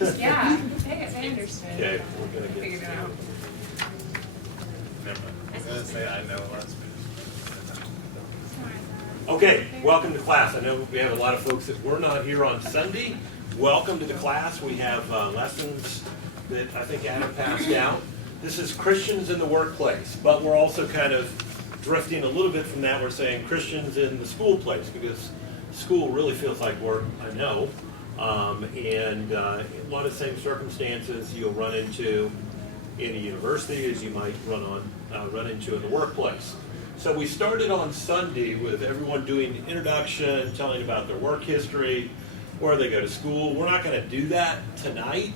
Yeah, they understood. Okay, we're going to Figured it out. Never mind. I was going to say I know last Okay, welcome to class. I know we have a lot of folks that were not here on Sunday. Welcome to the class. We have lessons that I think Adam passed out. This is Christians in the workplace, but we're also kind of drifting a little bit from that. We're saying Christians in the school place, because school really feels like work, I know. And a lot of the same circumstances you'll run into in a university as you might run into in the workplace. So we started on Sunday with everyone doing an introduction, telling about their work history, where they go to school. We're not going to do that tonight.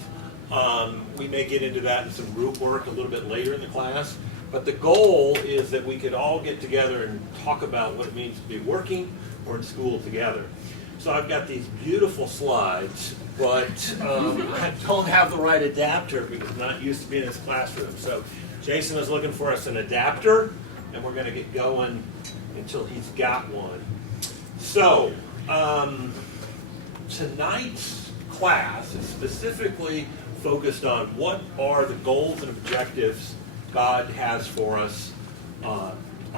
We may get into that in some group work a little bit later in the class. But the goal is that we could all get together and talk about what it means to be working or in school together. So I've got these beautiful slides, but I don't have the right adapter because I'm not used to being in this classroom. So Jason is looking for us an adapter, and we're going to get going until he's got one. So tonight's class is specifically focused on what are the goals and objectives God has for us on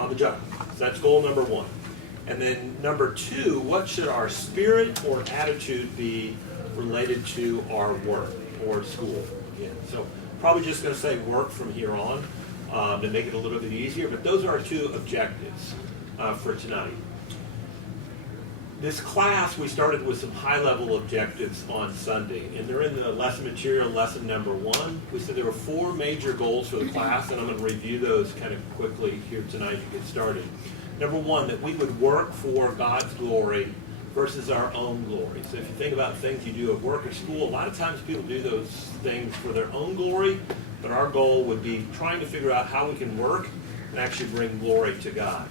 the job. So that's goal number one. And then number two, what should our spirit or attitude be related to our work or school? Again, so probably just going to say work from here on to make it a little bit easier, but those are our two objectives for tonight. This class, we started with some high-level objectives on Sunday, and they're in the lesson material, lesson number 1. We said there were 4 major goals for the class, and I'm going to review those kind of quickly here tonight to get started. Number 1, that we would work for God's glory versus our own glory. So if you think about things you do at work or school, a lot of times people do those things for their own glory, but our goal would be trying to figure out how we can work and actually bring glory to God.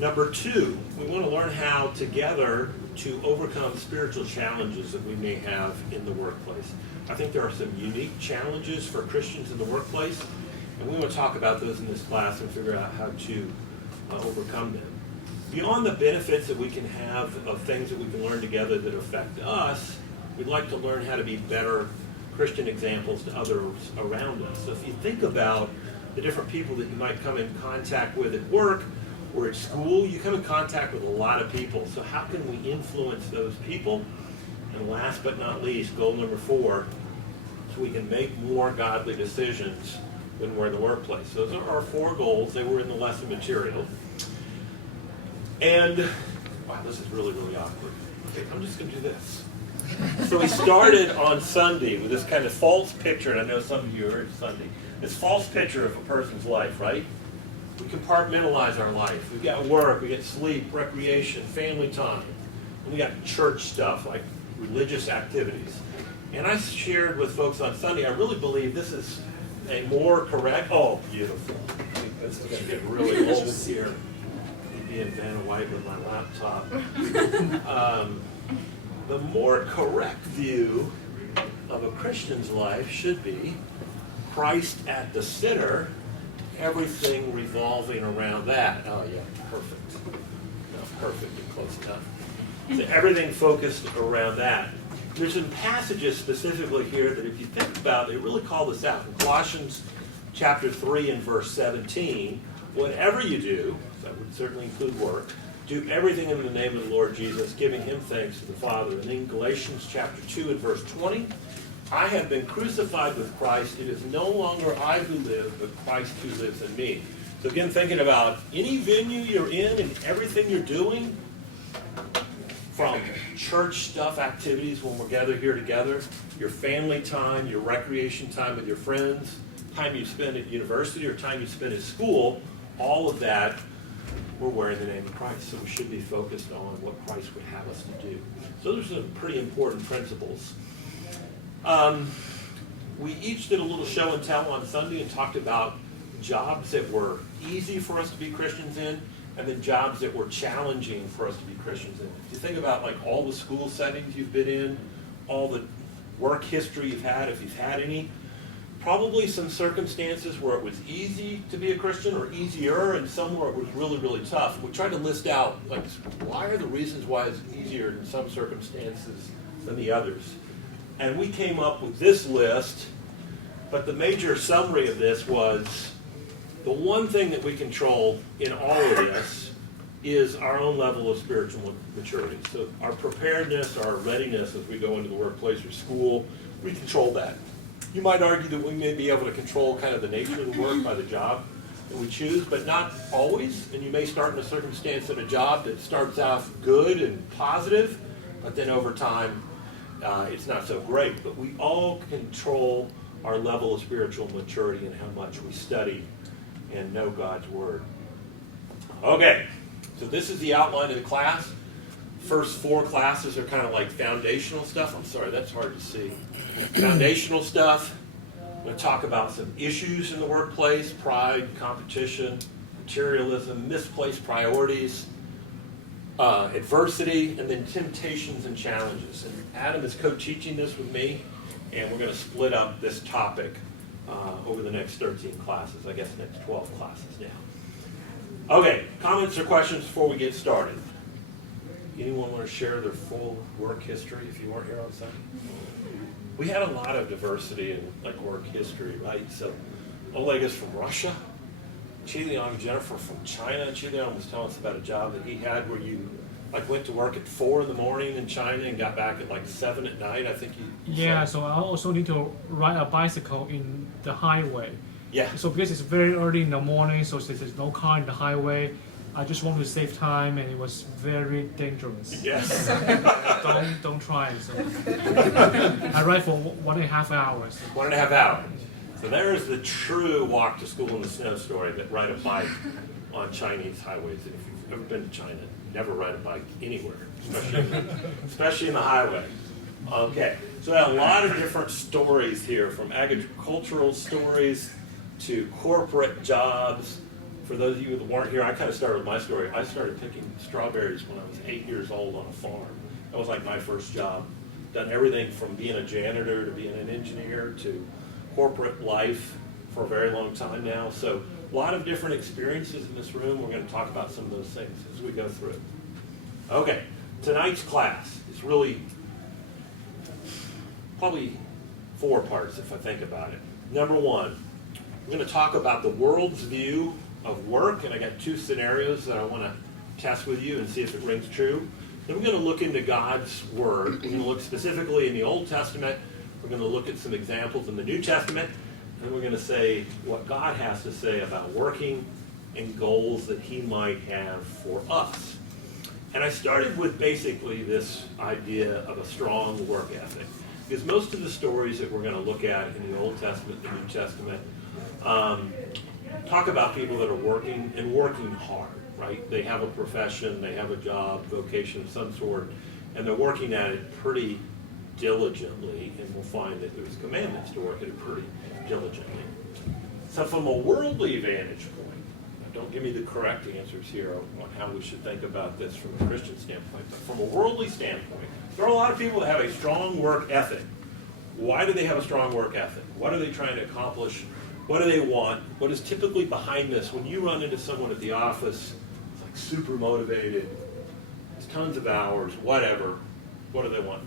Number 2, we want to learn how together to overcome spiritual challenges that we may have in the workplace. I think there are some unique challenges for Christians in the workplace, and we want to talk about those in this class and figure out how to overcome them. Beyond the benefits that we can have of things that we can learn together that affect us, we'd like to learn how to be better Christian examples to others around us. So if you think about the different people that you might come in contact with at work, or at school, you come in contact with a lot of people. So how can we influence those people? And last but not least, goal number 4, so we can make more godly decisions when we're in the workplace. Those are our 4 goals. They were in the lesson material. And, wow, this is really, really awkward. Okay, I'm just going to do this. So we started on Sunday with this kind of false picture, and I know some of you heard Sunday, this false picture of a person's life, right? We compartmentalize our life. We've got work, we get sleep, recreation, family time. And we got church stuff like religious activities. And I shared with folks on Sunday, I really believe this is a more correct, oh, beautiful. This is going to get really old here. Being Vanna White with my laptop. The more correct view of a Christian's life should be Christ at the center, everything revolving around that. Oh yeah, perfect. No, perfect and close enough. So everything focused around that. There's some passages specifically here that if you think about, they really call this out. In Colossians chapter 3 and verse 17, whatever you do, that would certainly include work, do everything in the name of the Lord Jesus, giving him thanks to the Father. And in Galatians chapter 2 and verse 20, I have been crucified with Christ. It is no longer I who live, but Christ who lives in me. So again, thinking about any venue you're in and everything you're doing, from church stuff, activities when we're gathered here together, your family time, your recreation time with your friends, time you spend at university or time you spend at school, all of that, we're wearing the name of Christ. So we should be focused on what Christ would have us to do. So those are some pretty important principles. We each did a little show and tell on Sunday and talked about jobs that were easy for us to be Christians in, and then jobs that were challenging for us to be Christians in. If you think about like all the school settings you've been in, all the work history you've had, if you've had any, probably some circumstances where it was easy to be a Christian or easier, and some where it was really, really tough. We tried to list out, like, why are the reasons why it's easier in some circumstances than the others. And we came up with this list, but the major summary of this was the one thing that we control in all of this is our own level of spiritual maturity. So our preparedness, our readiness as we go into the workplace or school, we control that. You might argue that we may be able to control kind of the nature of the work by the job that we choose, but not always. And you may start in a circumstance in a job that starts off good and positive, but then over time it's not so great. But we all control our level of spiritual maturity and how much we study and know God's Word. Okay, so this is the outline of the class. First 4 classes are kind of like foundational stuff. I'm sorry, that's hard to see. Foundational stuff. I'm going to talk about some issues in the workplace: pride, competition, materialism, misplaced priorities, adversity, and then temptations and challenges. And Adam is co-teaching this with me, and we're going to split up this topic over the next 13 classes, I guess next 12 classes now. Okay, comments or questions before we get started? Anyone want to share their full work history if you weren't here on Sunday? We had a lot of diversity in work history, right? So Oleg is from Russia. Chi-Liang and Jennifer from China. Chi-Liang was telling us about a job that he had where you went to work at 4 in the morning in China and got back at 7 at night. I think you. Yeah, so I also need to ride a bicycle in the highway. Yeah. So because it's very early in the morning, so since there's no car in the highway, I just want to save time, and it was very dangerous. Yes. Don't try. So I ride for 1.5 hours. 1.5 hours. So there's the true walk to school in the snow story, that ride a bike on Chinese highways. And if you've ever been to China, never ride a bike anywhere, especially in the highway. Okay, so a lot of different stories here, from agricultural stories to corporate jobs. For those of you that weren't here, I kind of started with my story. I started picking strawberries when I was 8 years old on a farm. That was my first job. Done everything from being a janitor to being an engineer to corporate life for a very long time now. So a lot of different experiences in this room. We're going to talk about some of those things as we go through it. Okay, tonight's class is really probably 4 parts if I think about it. Number 1, we're going to talk about the world's view of work, and I got 2 scenarios that I want to test with you and see if it rings true. Then we're going to look into God's Word. We're going to look specifically in the Old Testament. We're going to look at some examples in the New Testament, and then we're going to say what God has to say about working and goals that He might have for us. And I started with basically this idea of a strong work ethic, because most of the stories that we're going to look at in the Old Testament, the New Testament, talk about people that are working and working hard, right? They have a profession, they have a job, vocation of some sort, and they're working at it pretty diligently, and we'll find that there's commandments to work at it pretty diligently. So from a worldly vantage point, now don't give me the correct answers here on how we should think about this from a Christian standpoint, but from a worldly standpoint, there are a lot of people that have a strong work ethic. Why do they have a strong work ethic? What are they trying to accomplish? What do they want? What is typically behind this? When you run into someone at the office, it's super motivated, it's tons of hours, whatever, what do they want?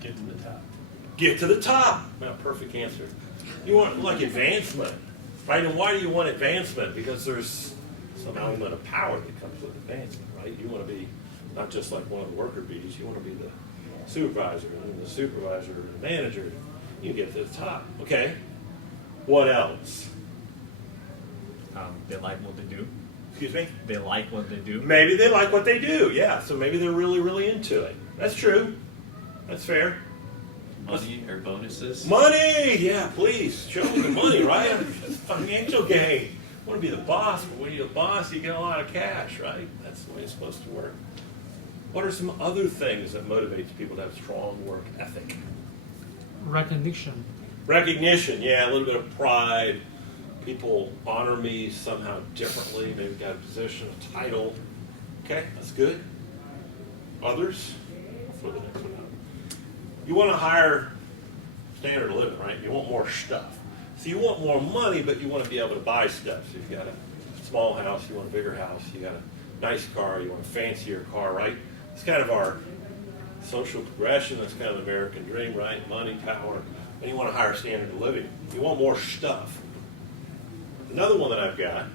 Get to the top. Get to the top. Well, perfect answer. You want advancement, right? And why do you want advancement? Because there's some element of power that comes with advancement, right? You want to be not just like one of the worker bees, you want to be the supervisor, and the supervisor, and the manager. You get to the top. Okay. What else? They like what they do. Excuse me? They like what they do. Maybe they like what they do. Yeah. So maybe they're really, really into it. That's true. That's fair. Money or bonuses. Money! Yeah, please. Show me the money, right? It's financial gain. You want to be the boss, but when you're the boss, you get a lot of cash, right? That's the way it's supposed to work. What are some other things that motivates people to have strong work ethic? Recognition. Recognition, yeah, a little bit of pride. People honor me somehow differently. Maybe got a position, a title. Okay, that's good. Others? I'll throw the next one out. You want a higher standard of living, right? You want more stuff. So you want more money, but you want to be able to buy stuff. So you've got a small house, you want a bigger house, you got a nice car, you want a fancier car, right? It's kind of our social progression, that's kind of the American dream, right? Money, power, and you want a higher standard of living. You want more stuff. Another one that I've got,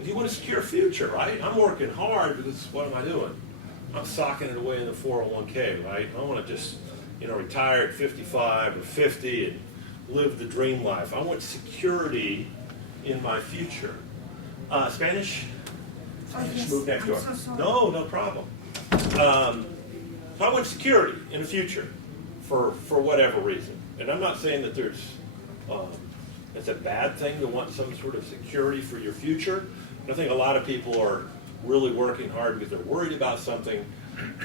if you want a secure future, right? I'm working hard because what am I doing? I'm socking it away in the 401k, right? I want to just, retire at 55 or 50 and live the dream life. I want security in my future. Spanish? Just move next door. No problem. So I want security in the future for whatever reason. And I'm not saying that it's a bad thing to want some sort of security for your future. I think a lot of people are really working hard because they're worried about something.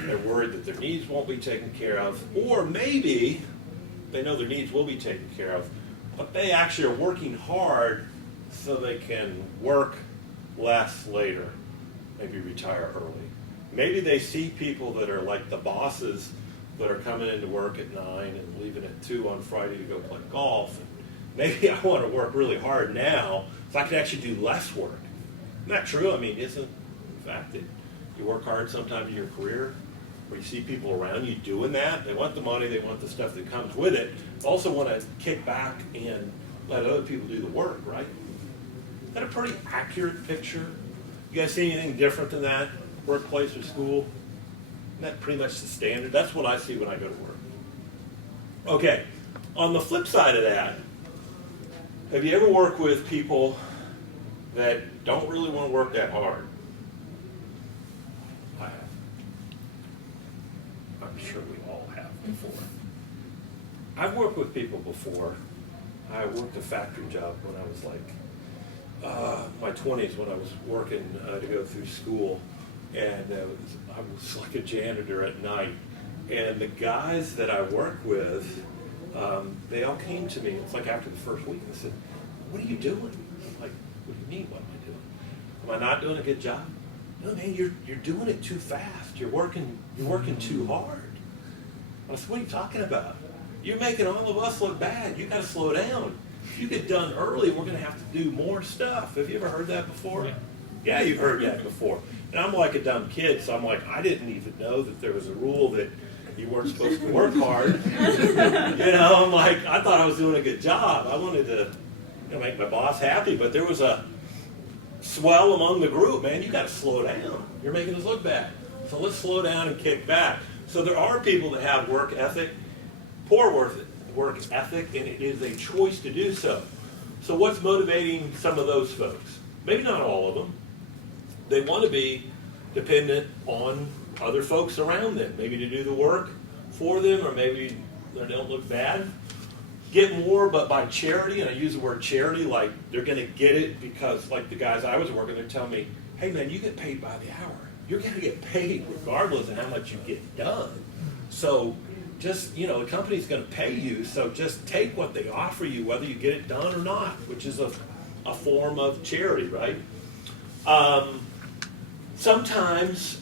They're worried that their needs won't be taken care of. Or maybe they know their needs will be taken care of, but they actually are working hard so they can work less later, maybe retire early. Maybe they see people that are like the bosses that are coming into work at 9 and leaving at 2 on Friday to go play golf. And maybe I want to work really hard now so I can actually do less work. Isn't that true? I mean, isn't the fact that you work hard sometimes in your career, where you see people around you doing that, they want the money, they want the stuff that comes with it, also want to kick back and let other people do the work, right? Is that a pretty accurate picture? You guys see anything different than that? Workplace or school? Isn't that pretty much the standard? That's what I see when I go to work. Okay, on the flip side of that, have you ever worked with people that don't really want to work that hard? I have. I'm sure we all have before. I've worked with people before. I worked a factory job when I was like my 20s, when I was working to go through school, and I was like a janitor at night. And the guys that I worked with, they all came to me. It's like after the first week, and said, "What are you doing?" I'm like, "What do you mean? What am I doing? Am I not doing a good job?" "No, man, you're doing it too fast. You're working too hard." I said, "What are you talking about? You're making all of us look bad. You got to slow down. If you get done early, we're going to have to do more stuff." Have you ever heard that before? Yeah, you've heard that before. And I'm like a dumb kid, so I'm like, I didn't even know that there was a rule that you weren't supposed to work hard. I'm like, I thought I was doing a good job. I wanted to make my boss happy, but there was a swell among the group, man, you got to slow down. You're making us look bad. So let's slow down and kick back. So there are people that have work ethic, poor work ethic, and it is a choice to do so. So what's motivating some of those folks? Maybe not all of them. They want to be dependent on other folks around them, maybe to do the work for them, or maybe they don't look bad. Get more, but by charity, and I use the word charity, like they're going to get it because, like the guys I was working, they're telling me, "Hey man, you get paid by the hour. You're going to get paid regardless of how much you get done. So just, the company's going to pay you, so just take what they offer you, whether you get it done or not," which is a form of charity, right? Sometimes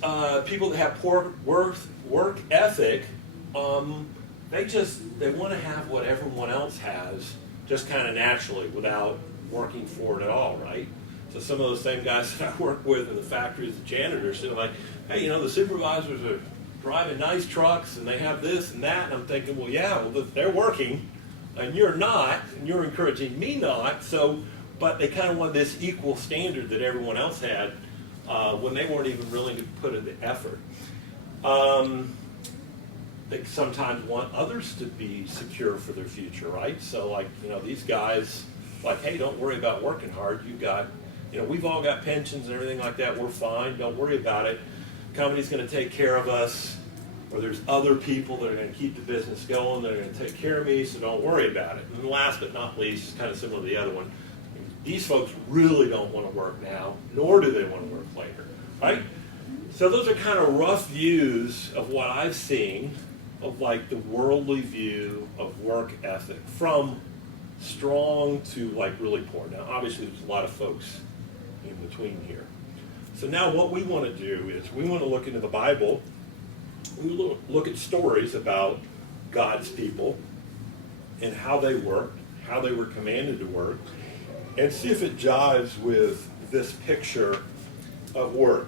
people that have poor work ethic, they want to have what everyone else has just kind of naturally without working for it at all, right? So some of those same guys that I work with in the factory as a janitor, they're like, "Hey, the supervisors are driving nice trucks and they have this and that," and I'm thinking, well, they're working and you're not, and you're encouraging me not, but they kind of want this equal standard that everyone else had when they weren't even willing to put in the effort. They sometimes want others to be secure for their future, right? So these guys, like, "Hey, don't worry about working hard. You've got, we've all got pensions and everything like that. We're fine. Don't worry about it. Company's going to take care of us, or there's other people that are going to keep the business going. They're going to take care of me, so don't worry about it." And last but not least, kind of similar to the other one, these folks really don't want to work now, nor do they want to work later, right? So those are kind of rough views of what I've seen of like the worldly view of work ethic, from strong to like really poor. Now, obviously, there's a lot of folks in between here. So now what we want to do is we want to look into the Bible. We look at stories about God's people and how they worked, how they were commanded to work, and see if it jives with this picture of work.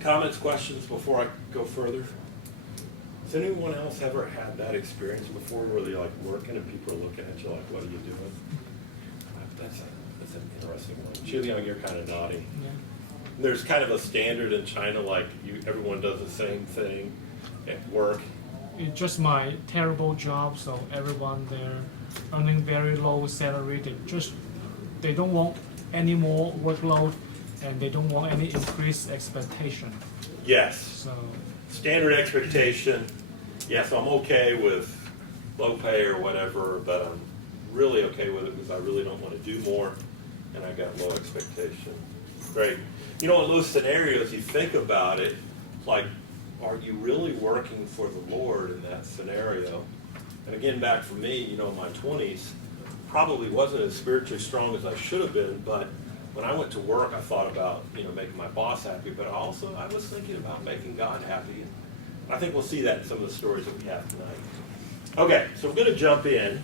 Comments, questions before I go further? Has anyone else ever had that experience before where you're like working and people are looking at you like, what are you doing? That's an interesting one. Chiliang, you're kind of nodding. Yeah. There's kind of a standard in China, like everyone does the same thing at work. It's just my terrible job, so everyone there earning very low salary. They don't want any more workload, and they don't want any increased expectation. Yes. So Standard expectation. Yes, I'm okay with low pay or whatever, but I'm really okay with it because I really don't want to do more, and I got low expectation. Great. You know, in those scenarios, you think about it, like, are you really working for the Lord in that scenario? And again, back for me, you know, in my 20s, probably wasn't as spiritually strong as I should have been, but when I went to work, I thought about, you know, making my boss happy, but also I was thinking about making God happy. And I think we'll see that in some of the stories that we have tonight. Okay, so we're going to jump in,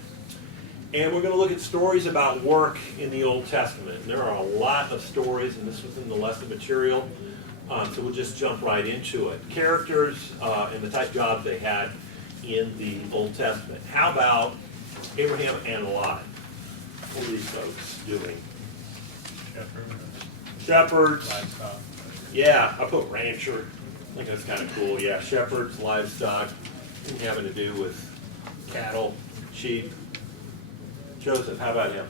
and we're going to look at stories about work in the Old Testament. And there are a lot of stories, and this was in the lesson material, so we'll just jump right into it. Characters and the type jobs they had in the Old Testament. How about Abraham and Lot? What are these folks doing? Shepherds. Livestock. Yeah, I put rancher. I think that's kind of cool. Yeah, shepherds, livestock, anything having to do with cattle, sheep. Joseph, how about him?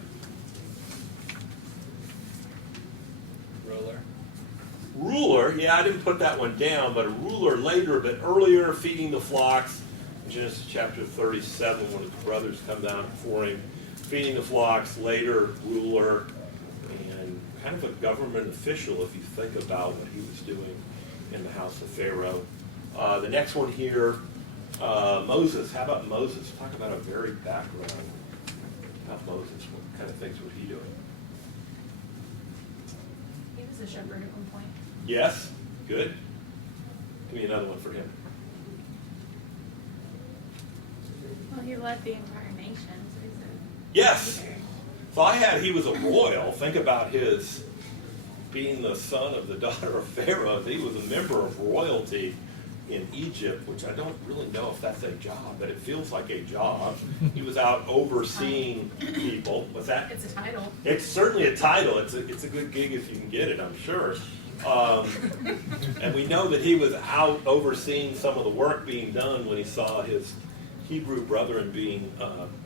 Ruler, yeah, I didn't put that one down, but a ruler later, a bit earlier, feeding the flocks. In Genesis chapter 37, when his brothers come down before him, feeding the flocks, later ruler, and kind of a government official if you think about what he was doing in the house of Pharaoh. The next one here, Moses. How about Moses? Talk about a varied background about Moses. What kind of things was he doing? He was a shepherd at one point. Yes, good. Give me another one for him. Well, he led the entire nation, so he's a Yes. leader. So he was a royal. Think about his being the son of the daughter of Pharaoh. He was a member of royalty in Egypt, which I don't really know if that's a job, but it feels like a job. He was out overseeing people. What's that? It's a title. It's certainly a title. It's a good gig if you can get it, I'm sure. And we know that he was out overseeing some of the work being done when he saw his Hebrew brethren being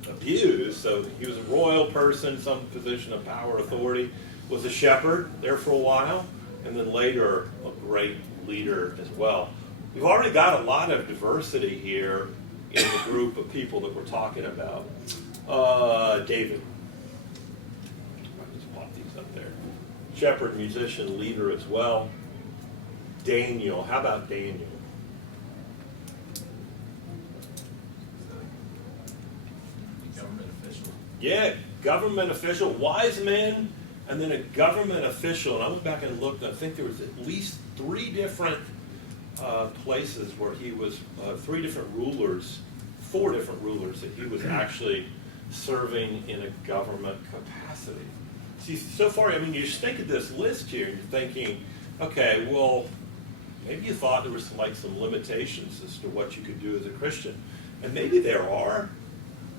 abused. So he was a royal person, some position of power, authority, was a shepherd there for a while, and then later a great leader as well. We've already got a lot of diversity here in the group of people that we're talking about. David. I'll just pop these up there. Shepherd, musician, leader as well. Daniel. How about Daniel? Government official. Yeah, government official, wise men, and then a government official. And I went back and looked, I think there was at least 3 different places where he was, 3 different rulers, 4 different rulers that he was actually serving in a government capacity. See, so far, I mean, you just think of this list here, and you're thinking, okay, well, maybe you thought there was some limitations as to what you could do as a Christian. And maybe there are,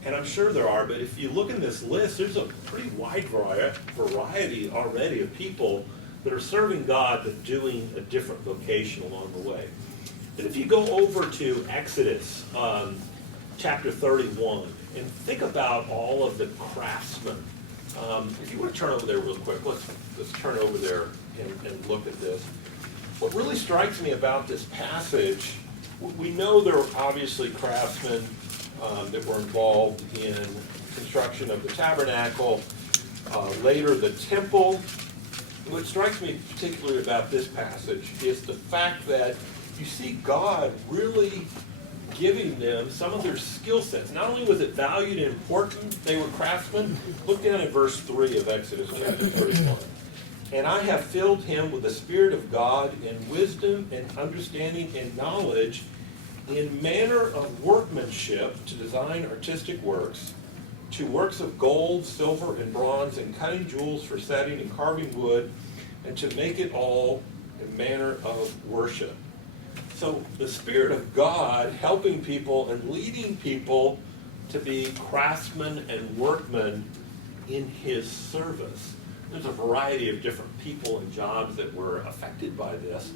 and I'm sure there are, but if you look in this list, there's a pretty wide variety already of people that are serving God but doing a different vocation along the way. But if you go over to Exodus chapter 31 and think about all of the craftsmen, if you want to turn over there real quick, let's turn over there and look at this. What really strikes me about this passage, we know there were obviously craftsmen that were involved in construction of the tabernacle, later the temple. What strikes me particularly about this passage is the fact that you see God really giving them some of their skill sets. Not only was it valued and important, they were craftsmen. Look down at verse 3 of Exodus chapter 31. And I have filled him with the Spirit of God in wisdom and understanding and knowledge, in manner of workmanship, to design artistic works, to works of gold, silver, and bronze, and cutting jewels for setting and carving wood, and to make it all in manner of worship. So the Spirit of God helping people and leading people to be craftsmen and workmen in His service. There's a variety of different people and jobs that were affected by this,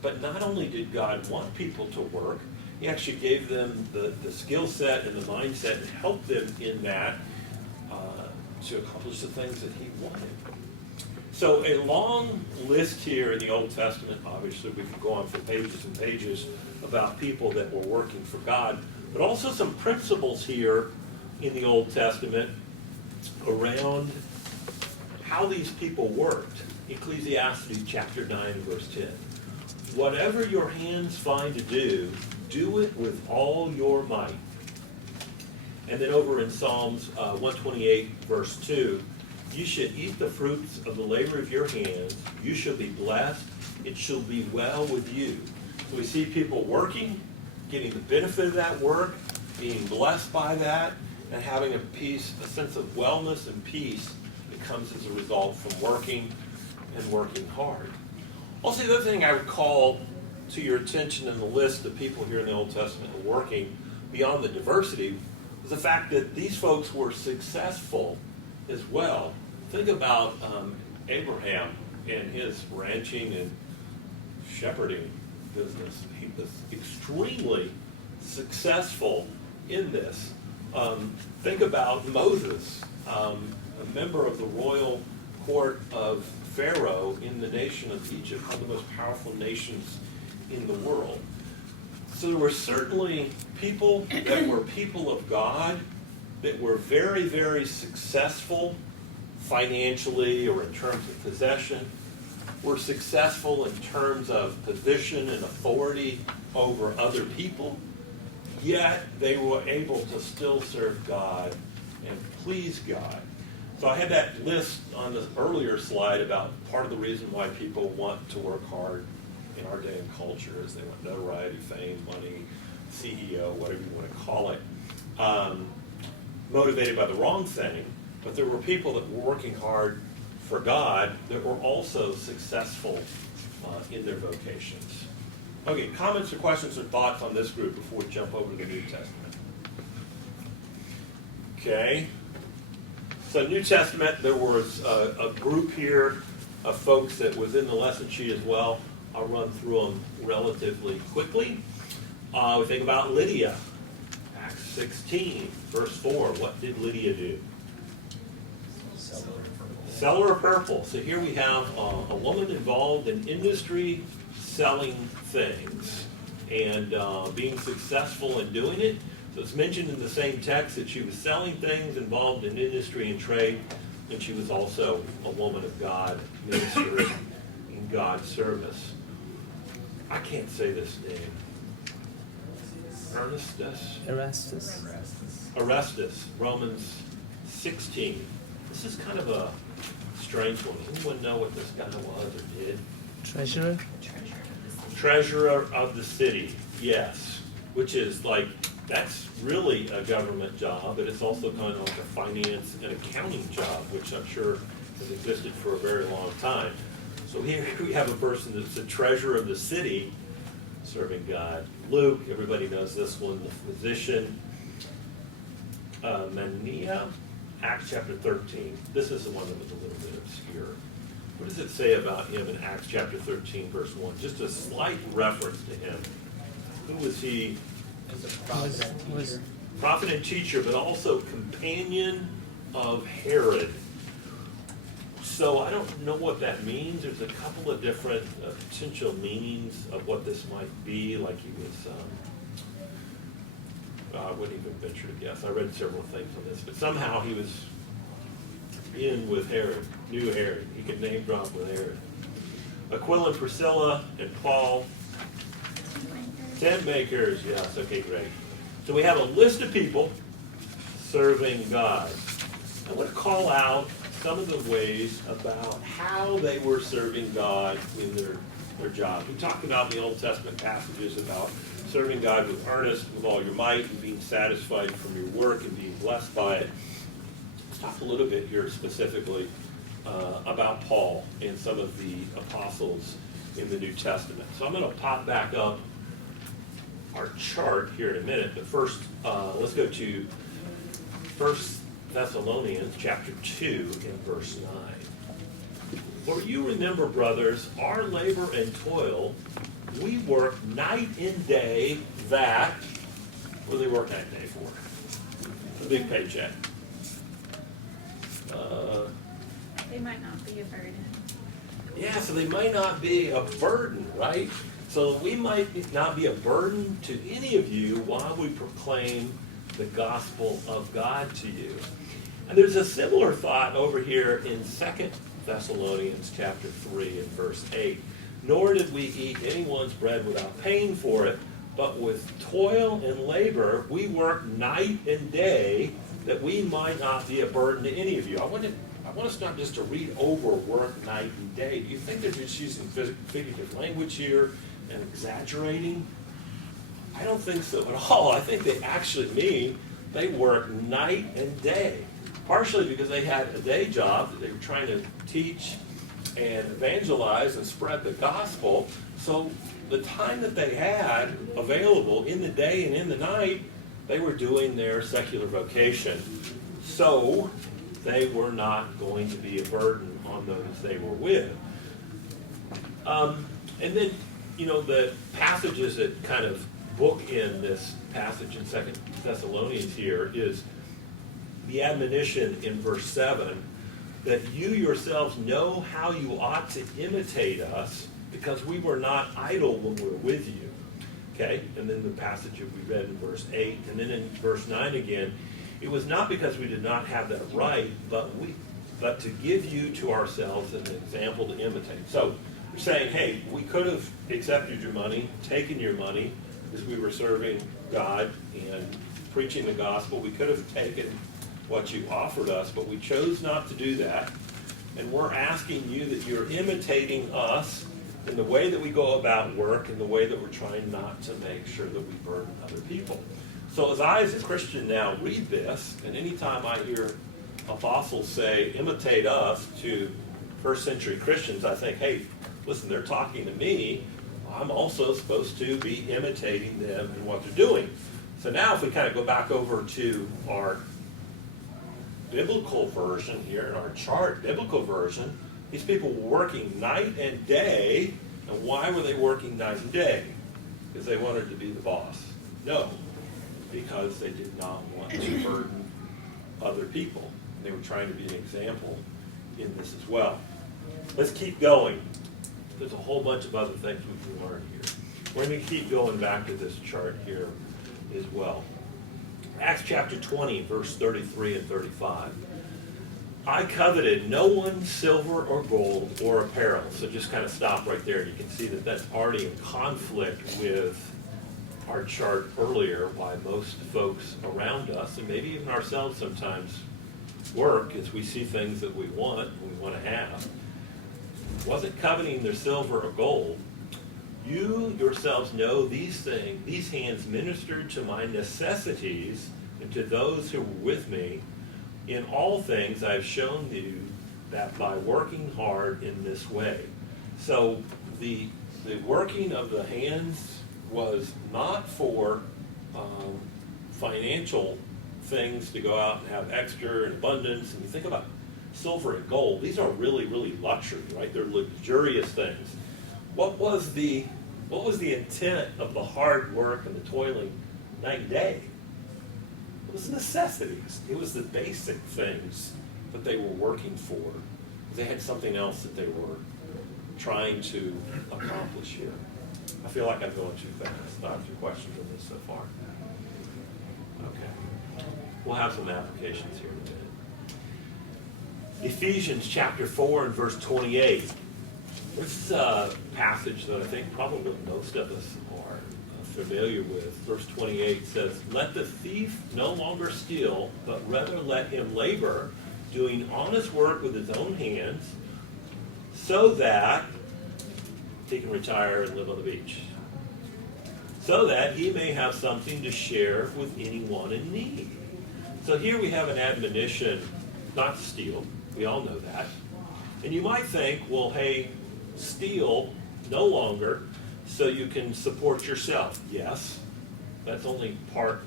but not only did God want people to work, He actually gave them the skill set and the mindset and helped them in that to accomplish the things that He wanted. So a long list here in the Old Testament, obviously we could go on for pages and pages about people that were working for God, but also some principles here in the Old Testament around how these people worked. Ecclesiastes chapter 9, verse 10. Whatever your hands find to do, do it with all your might. And then over in Psalms 128, verse 2, you should eat the fruits of the labor of your hands. You shall be blessed. It shall be well with you. So we see people working, getting the benefit of that work, being blessed by that, and having a sense of wellness and peace that comes as a result from working and working hard. Also, the other thing I would call to your attention in the list of people here in the Old Testament who are working beyond the diversity is the fact that these folks were successful as well. Think about Abraham and his ranching and shepherding business. He was extremely successful in this. Think about Moses, a member of the royal court of Pharaoh in the nation of Egypt, one of the most powerful nations in the world. So there were certainly people that were people of God that were very, very successful financially or in terms of possession, were successful in terms of position and authority over other people, yet they were able to still serve God and please God. So I had that list on the earlier slide about part of the reason why people want to work hard in our day and culture is they want notoriety, fame, money, CEO, whatever you want to call it, motivated by the wrong thing. But there were people that were working hard for God that were also successful in their vocations. Okay, comments or questions or thoughts on this group before we jump over to the New Testament? Okay. So New Testament, there was a group here of folks that was in the lesson sheet as well. I'll run through them relatively quickly. We think about Lydia. Acts 16, verse 4. What did Lydia do? Seller of purple. So here we have a woman involved in industry selling things and being successful in doing it. So it's mentioned in the same text that she was selling things involved in industry and trade, and she was also a woman of God, ministering in God's service. I can't say this name. Erastus, Romans 16. This is kind of a strange one. Anyone know what this guy was or did? Treasurer? Treasurer of the city, yes. Which is like, that's really a government job, but it's also kind of like a finance and accounting job, which I'm sure has existed for a very long time. So here we have a person that's the treasurer of the city serving God. Luke, everybody knows this one, the physician. Mania, Acts chapter 13. This is the one that was a little bit obscure. What does it say about him in Acts chapter 13, verse 1? Just a slight reference to him. Who was he? As a prophet. Prophet and teacher, but also companion of Herod. So I don't know what that means. There's a couple of different potential meanings of what this might be. Like he was, I wouldn't even venture to guess. I read several things on this, but somehow he was in with Herod, knew Herod. He could name drop with Herod. Aquila and Priscilla and Paul. Tent makers, yes, okay, great. So we have a list of people serving God. I want to call out some of the ways about how they were serving God in their job. We talked about in the Old Testament passages about serving God with earnest, with all your might, and being satisfied from your work and being blessed by it. Let's talk a little bit here specifically about Paul and some of the apostles in the New Testament. So I'm going to pop back up our chart here in a minute, but first, let's go to 1 Thessalonians chapter 2 and verse 9. For you remember, brothers, our labor and toil, we work night and day that, what do they work night and day for? A big paycheck. They might not be a burden. Yeah, so they might not be a burden, right? So we might not be a burden to any of you while we proclaim the gospel of God to you. And there's a similar thought over here in 2 Thessalonians chapter 3 and verse 8. Nor did we eat anyone's bread without paying for it, but with toil and labor we work night and day that we might not be a burden to any of you. I want us not just to read over work night and day. Do you think they're just using figurative language here and exaggerating? I don't think so at all. I think they actually mean they work night and day. Partially because they had a day job that they were trying to teach and evangelize and spread the gospel. So the time that they had available in the day and in the night, they were doing their secular vocation. So they were not going to be a burden on those they were with. And then, the passages that kind of bookend this passage in 2 Thessalonians here is the admonition in verse 7 that you yourselves know how you ought to imitate us because we were not idle when we were with you. Okay? And then the passage that we read in verse 8, and then in verse 9 again, it was not because we did not have that right, but to give you to ourselves an example to imitate. So we're saying, hey, we could have accepted your money, taken your money, as we were serving God and preaching the gospel. We could have taken what you offered us, but we chose not to do that. And we're asking you that you're imitating us in the way that we go about work, in the way that we're trying not to make sure that we burden other people. So as I, as a Christian now, read this, and anytime I hear apostles say, imitate us to first century Christians, I think, hey, listen, they're talking to me. I'm also supposed to be imitating them and what they're doing. So now if we kind of go back over to our biblical version here, in our chart, biblical version, these people were working night and day. And why were they working night and day? Because they wanted to be the boss? No, because they did not want to burden other people. They were trying to be an example in this as well. Let's keep going. There's a whole bunch of other things we can learn here. We're going to keep going back to this chart here as well. Acts chapter 20, verse 33 and 35. I coveted no one's silver or gold or apparel. So just kind of stop right there. You can see that that's already in conflict with our chart earlier, why most folks around us, and maybe even ourselves sometimes, work is we see things that we want and we want to have. It wasn't coveting their silver or gold. You yourselves know these things. These hands ministered to my necessities and to those who were with me. In all things I have shown you that by working hard in this way. So the working of the hands was not for financial things to go out and have extra and abundance. And you think about silver and gold, these are really, really luxury, right? They're luxurious things. What was the intent of the hard work and the toiling night and day? It was necessities. It was the basic things that they were working for. They had something else that they were trying to accomplish here. I feel like I'm going too fast. I have a few questions on this so far. Okay. We'll have some applications here in a minute. Ephesians chapter 4 and verse 28. This is a passage that I think probably most of us are familiar with. Verse 28 says, let the thief no longer steal, but rather let him labor, doing honest work with his own hands, so that he can retire and live on the beach. So that he may have something to share with anyone in need. So here we have an admonition not to steal. We all know that. And you might think, well, hey, steal no longer so you can support yourself. Yes, That's only part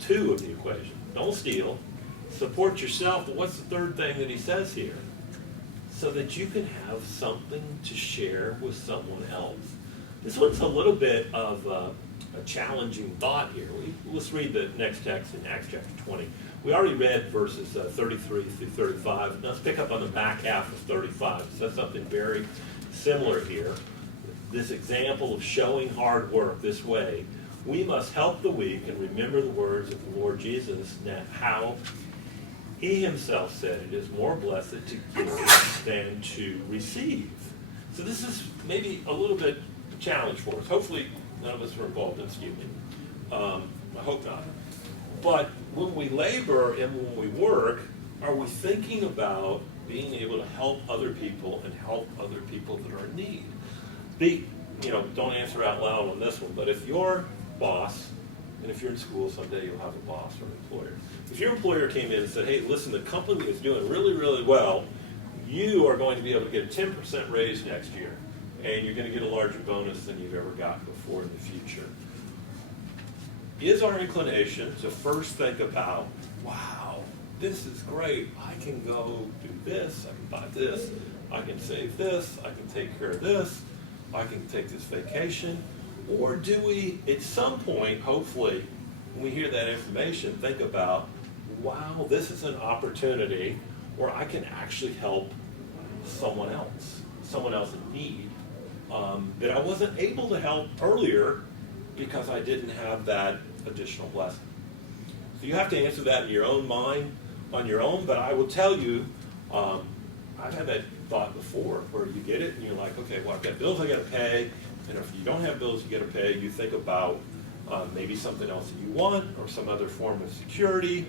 2 of the equation. Don't steal. Support yourself. But what's the third thing that he says here? So that you can have something to share with someone else. This one's a little bit of a challenging thought here. Let's read the next text in Acts chapter 20. We already read verses 33 through 35. Now let's pick up on the back half of 35. It says something very similar here. This example of showing hard work this way. We must help the weak and remember the words of the Lord Jesus, that how he himself said it is more blessed to give than to receive. So this is maybe a little bit of a challenge for us. Hopefully none of us were involved in stealing. I hope not. But when we labor and when we work, are we thinking about being able to help other people and help other people that are in need? Don't answer out loud on this one, but if your boss, and if you're in school someday you'll have a boss or an employer. If your employer came in and said, hey, listen, the company is doing really, really well, you are going to be able to get a 10% raise next year, and you're going to get a larger bonus than you've ever gotten before in the future. Is our inclination to first think about, wow, this is great, I can go do this, I can buy this, I can save this, I can take care of this, I can take this vacation? Or do we, at some point, hopefully, when we hear that information, think about, wow, this is an opportunity where I can actually help someone else in need, that I wasn't able to help earlier because I didn't have that additional blessing. So you have to answer that in your own mind, on your own, but I will tell you, I've had that thought before where you get it and you're like, okay, well, I've got bills I got to pay, and if you don't have bills you got to pay, you think about maybe something else that you want or some other form of security,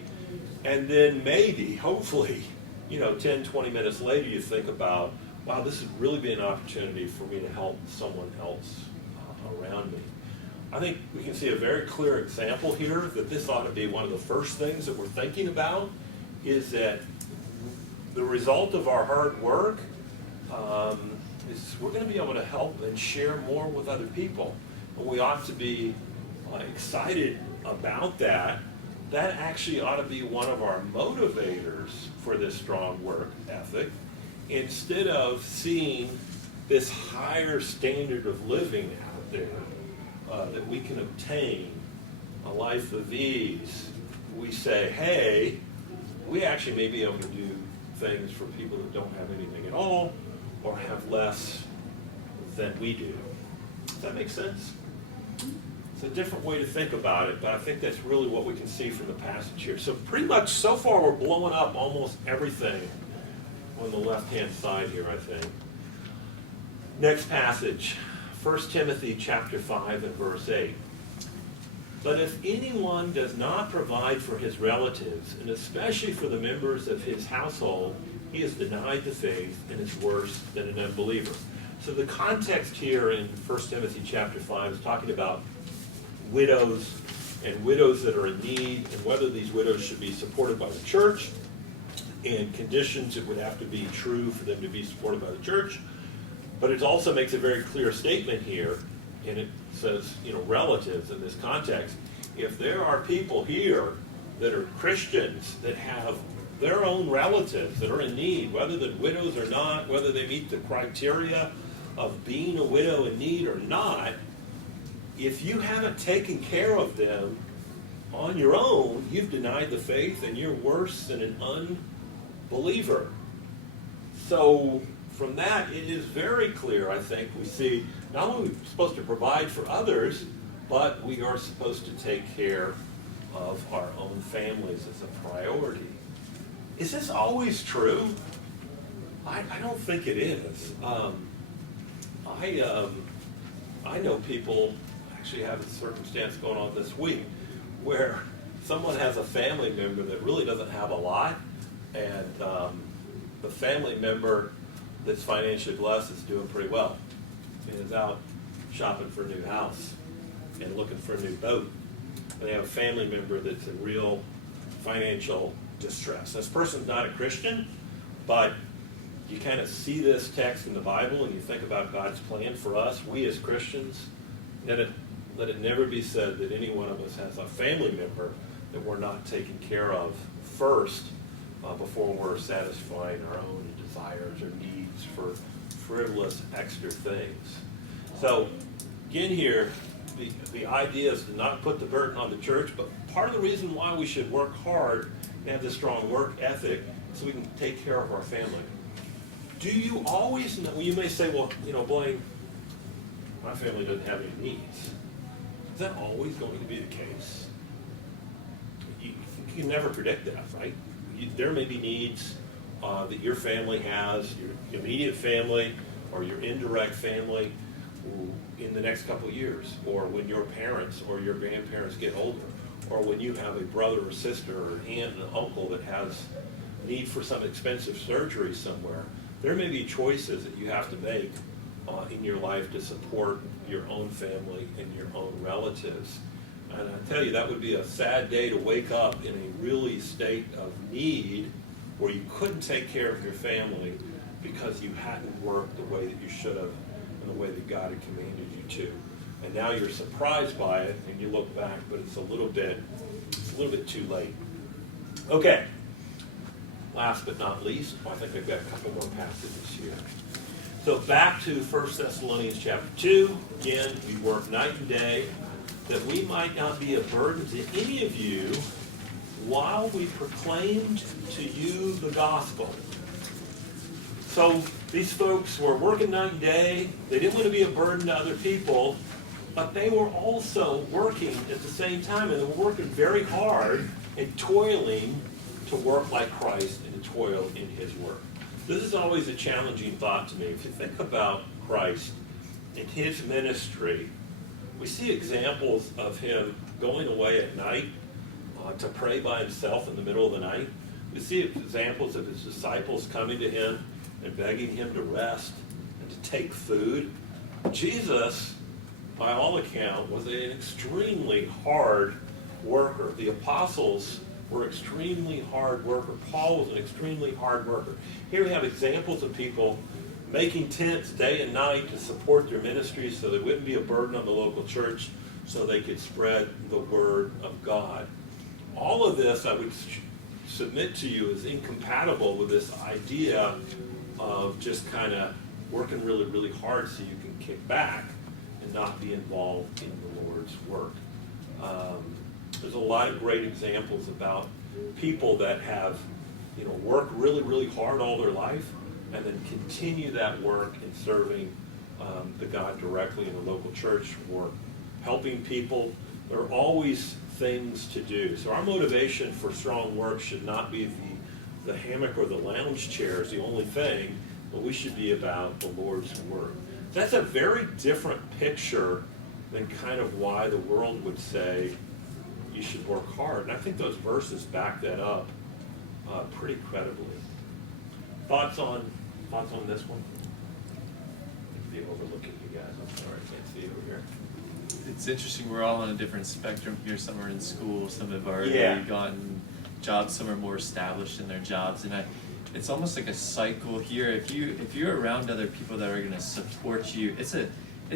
and then maybe, hopefully, 10, 20 minutes later you think about, wow, this would really be an opportunity for me to help someone else around me. I think we can see a very clear example here that this ought to be one of the first things that we're thinking about, is that the result of our hard work is we're going to be able to help and share more with other people. And we ought to be excited about that. That actually ought to be one of our motivators for this strong work ethic, instead of seeing this higher standard of living out there that we can obtain, a life of ease. We say, hey, we actually may be able to do things for people that don't have anything at all or have less than we do. Does that make sense? It's a different way to think about it, but I think that's really what we can see from the passage here. So pretty much so far we're blowing up almost everything on the left-hand side here, I think. Next passage, 1 Timothy chapter 5 and verse 8. But if anyone does not provide for his relatives, and especially for the members of his household, he has denied the faith and is worse than an unbeliever. So the context here in 1 Timothy chapter 5 is talking about widows and widows that are in need, and whether these widows should be supported by the church, and conditions that would have to be true for them to be supported by the church. But it also makes a very clear statement here, and it says, relatives in this context. If there are people here that are Christians that have their own relatives that are in need, whether they're widows or not, whether they meet the criteria of being a widow in need or not, if you haven't taken care of them on your own, you've denied the faith and you're worse than an unbeliever. So from that, it is very clear, I think, we see not only are we supposed to provide for others, but we are supposed to take care of our own families as a priority. Is this always true? I don't think it is. I know people, actually have a circumstance going on this week where someone has a family member that really doesn't have a lot, and the family member that's financially blessed is doing pretty well and is out shopping for a new house and looking for a new boat. And they have a family member that's in real financial distress. This person's not a Christian, but you kind of see this text in the Bible and you think about God's plan for us, we as Christians, and let it never be said that any one of us has a family member that we're not taking care of first before we're satisfying our own desires or needs for frivolous extra things. So again here, the idea is to not put the burden on the church, but part of the reason why we should work hard and have this strong work ethic is so we can take care of our family. Do you always know? You may say, well, Blaine, my family doesn't have any needs. Is that always going to be the case? You can never predict that, right? There may be needs that your family has, your immediate family or your indirect family in the next couple of years, or when your parents or your grandparents get older, or when you have a brother or sister or an aunt and an uncle that has need for some expensive surgery somewhere. There may be choices that you have to make in your life to support your own family and your own relatives. And I tell you, that would be a sad day to wake up in a really state of need where you couldn't take care of your family because you hadn't worked the way that you should have and the way that God had commanded you to. And now you're surprised by it and you look back, but it's a little bit too late. Okay. Last but not least, I think I've got a couple more passages here. So back to 1 Thessalonians chapter 2. Again, we work night and day that we might not be a burden to any of you while we proclaimed to you the gospel. So these folks were working night and day. They didn't want to be a burden to other people, but they were also working at the same time, and they were working very hard and toiling to work like Christ and to toil in his work. This is always a challenging thought to me. If you think about Christ and his ministry, we see examples of him going away at night to pray by himself in the middle of the night. We see examples of his disciples coming to him and begging him to rest and to take food. Jesus, by all account, was an extremely hard worker. The apostles were extremely hard workers. Paul was an extremely hard worker. Here we have examples of people making tents day and night to support their ministries so they wouldn't be a burden on the local church, so they could spread the word of God. All of this, I would submit to you, is incompatible with this idea of just kind of working really, really hard so you can kick back and not be involved in the Lord's work. There's a lot of great examples about people that have, worked really, really hard all their life and then continue that work in serving the God directly in the local church or helping people. There are always things to do. So our motivation for strong work should not be the hammock or the lounge chair is the only thing, but we should be about the Lord's work. That's a very different picture than kind of why the world would say you should work hard. And I think those verses back that up pretty credibly. Thoughts on this one? I'd be overlooking you guys. I'm sorry, I can't see over here. It's interesting, we're all on a different spectrum here. Some are in school, some have already gotten jobs, some are more established in their jobs. And it's almost like a cycle here. If you're around other people that are going to support you, it's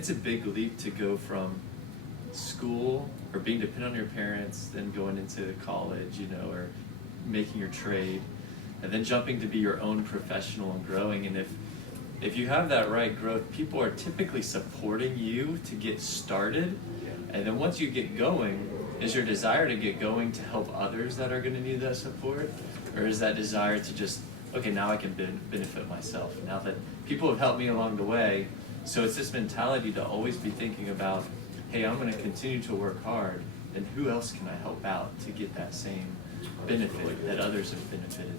a big leap to go from school or being dependent on your parents, then going into college, or making your trade, and then jumping to be your own professional and growing. And if you have that right growth, people are typically supporting you to get started. And then once you get going, is your desire to get going to help others that are going to need that support? Or is that desire to just, okay, now I can benefit myself, now that people have helped me along the way? So it's this mentality to always be thinking about, hey, I'm going to continue to work hard, and who else can I help out to get that same benefit that others have benefited?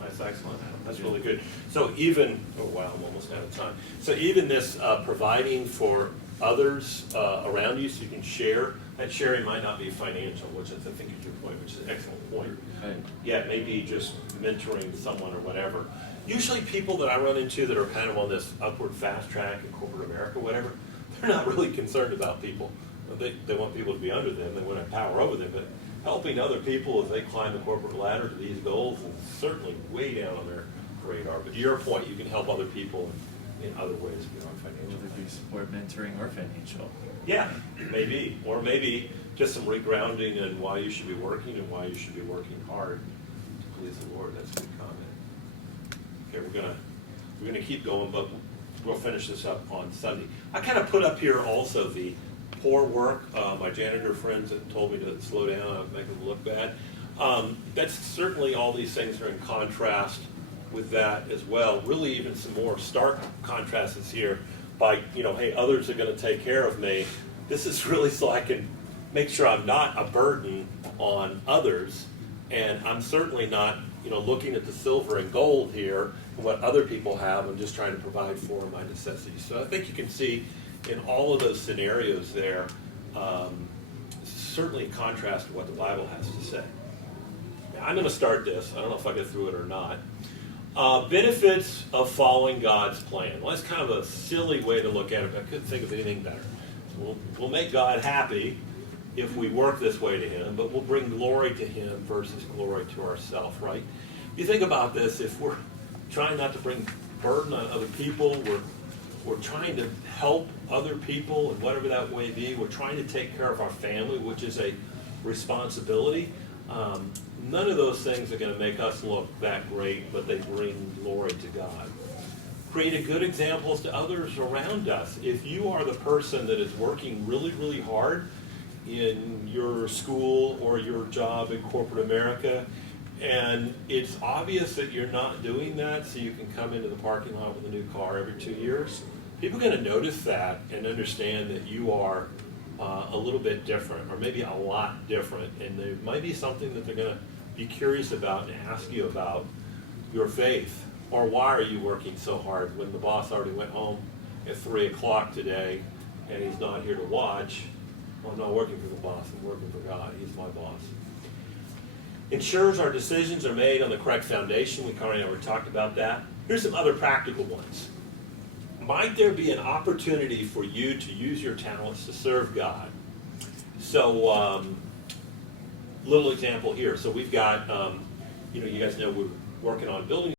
That's excellent. That's really good. So even, oh wow, I'm almost out of time. So even this providing for others around you so you can share, that sharing might not be financial, which is, I think is your point, which is an excellent point. Right. Yeah, maybe just mentoring someone or whatever. Usually people that I run into that are kind of on this upward fast track in corporate America, whatever, they're not really concerned about people. They want people to be under them. They want to have power over them. But helping other people as they climb the corporate ladder to these goals is certainly way down on their radar. But to your point, you can help other people in other ways beyond financial. Whether it be support, mentoring, or financial. Yeah, maybe, or maybe just some regrounding in why you should be working and why you should be working hard to please the Lord. That's a good comment. Okay, we're gonna keep going, but we'll finish this up on Sunday. I kind of put up here also the poor work. My janitor friends have told me to slow down. I'm making them look bad. That's certainly, all these things are in contrast with that as well. Really, even some more stark contrasts is here by, hey, others are going to take care of me. This is really so I can make sure I'm not a burden on others, and I'm certainly not, looking at the silver and gold here and what other people have. I'm just trying to provide for my necessities. So I think you can see in all of those scenarios there, certainly in contrast to what the Bible has to say. Now, I'm going to start this. I don't know if I get through it or not. Benefits of following God's plan. Well, that's kind of a silly way to look at it, but I couldn't think of anything better. We'll make God happy if we work this way to Him, but we'll bring glory to Him versus glory to ourselves, right? If you think about this, if we're trying not to bring burden on other people, we're trying to help other people in whatever that may be, we're trying to take care of our family, which is a responsibility. None of those things are going to make us look that great, but they bring glory to God. Create a good examples to others around us. If you are the person that is working really, really hard in your school or your job in corporate America, and it's obvious that you're not doing that so you can come into the parking lot with a new car every 2 years, people are going to notice that and understand that you are a little bit different, or maybe a lot different, and there might be something that they're going to be curious about and ask you about your faith. Or why are you working so hard when the boss already went home at 3 o'clock today and he's not here to watch? Well, I'm not working for the boss, I'm working for God. He's my boss. Ensures our decisions are made on the correct foundation. We already talked about that. Here's some other practical ones. Might there be an opportunity for you to use your talents to serve God? So, little example here. So we've got, you guys know we're working on building